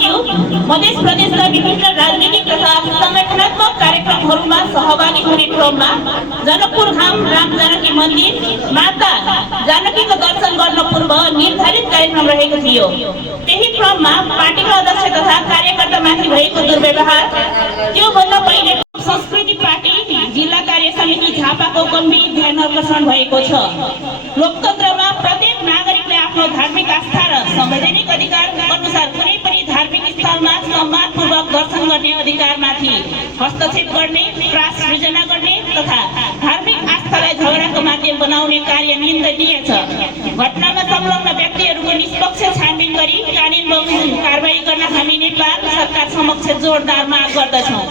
ज्यू मध्य प्रदेशका विभिन्न राजनीतिक तथा संगठनात्मक कार्यक्रमहरूमा सहभागी हुने क्रममा जनकपुर धाम राम जानकी मन्दिर माता जानकीको दर्शन गर्न पूर्व निर्धारित कार्यक्रम रहेको थियो। त्यही क्रममा पार्टीका अध्यक्ष तथा कार्यकर्तामाथि भएको दुर्व्यवहार त्यो भन्दा पहिले संस्कृति पार्टी जिल्ला कार्य समिति झापाको गम्भीर ध्यान आकर्षण भएको छ। लोकतन्त्रमा प्रत्येक नागरिकले आफ्नो धार्मिक आस्था र संवैधानिक अधिकार अनुसार कुनै पनि धार्मिक स्थलमा सम्मानपूर्वक दर्शन गर्ने अधिकारमाथि हस्तक्षेप गर्ने, त्रास सृजना गर्ने तथा धार्मिक आस्थालाई झगडाको माध्यम बनाउने कार्य निन्दनीय छ। घटनामा संलग्न व्यक्तिहरूको निष्पक्ष छानबिन गरी कानुन बमोजिम कारबाही गर्न हामी नेपाल सरकार समक्ष जोरदार माग गर्दछौँ।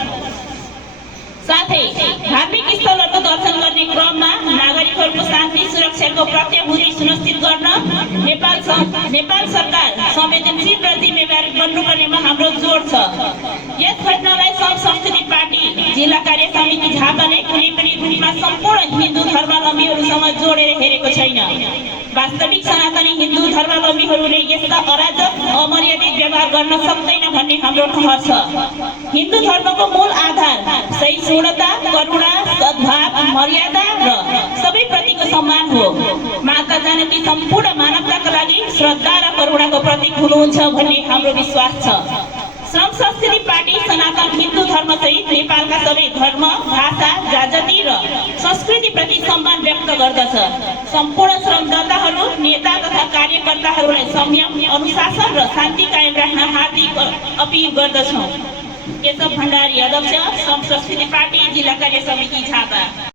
साथै धार्मिक स्थलहरूको दर्शन गर्ने क्रममा नागरिकहरूको शान्ति सुरक्षाको प्रत्याभूति सुनिश्चित गर्न नेपाल सरकार संवेदनशील र जिम्मेवारी बन्नुपर्नेमा हाम्रो जोड छ। यस घटनालाई संस्कृति पार्टी जिल्ला कार्य समिति झापाले कुनै पनि रूपमा सम्पूर्ण हिन्दू धर्मावलम्बीहरूसँग जोडेर हेरेको छैन। वास्तविक सनातनी हिन्दू धर्मावलम्बीहरूले यस्ता अराजक अमर्यादित व्यवहार गर्न सक्दैन भन्ने हाम्रो ठहर छ। हिन्दू धर्मको मूल आधार सहिष्णुता, करुणा, सद्भाव, मर्यादा र सबै प्रतिको सम्मान हो। माता जानकी सम्पूर्ण मानवताका लागि श्रद्धा र करुणाको प्रतीक हुनुहुन्छ भन्ने हाम्रो विश्वास छ। श्रम संस्कृति पार्टी सनातन हिन्दू धर्म सहित नेपालका सबै धर्म, भाषा, जाति र संस्कृति प्रति सम्मान व्यक्त गर्दछ। सम्पूर्ण श्रमदाताहरू, नेता तथा कार्यकर्ताहरूलाई संयम, अनुशासन र शान्ति कायम राख्न हार्दिक अपिल गर्दछौँ। केशव भण्डारी, अध्यक्ष, श्रम संस्कृति पार्टी जिल्ला कार्य समिति झापा।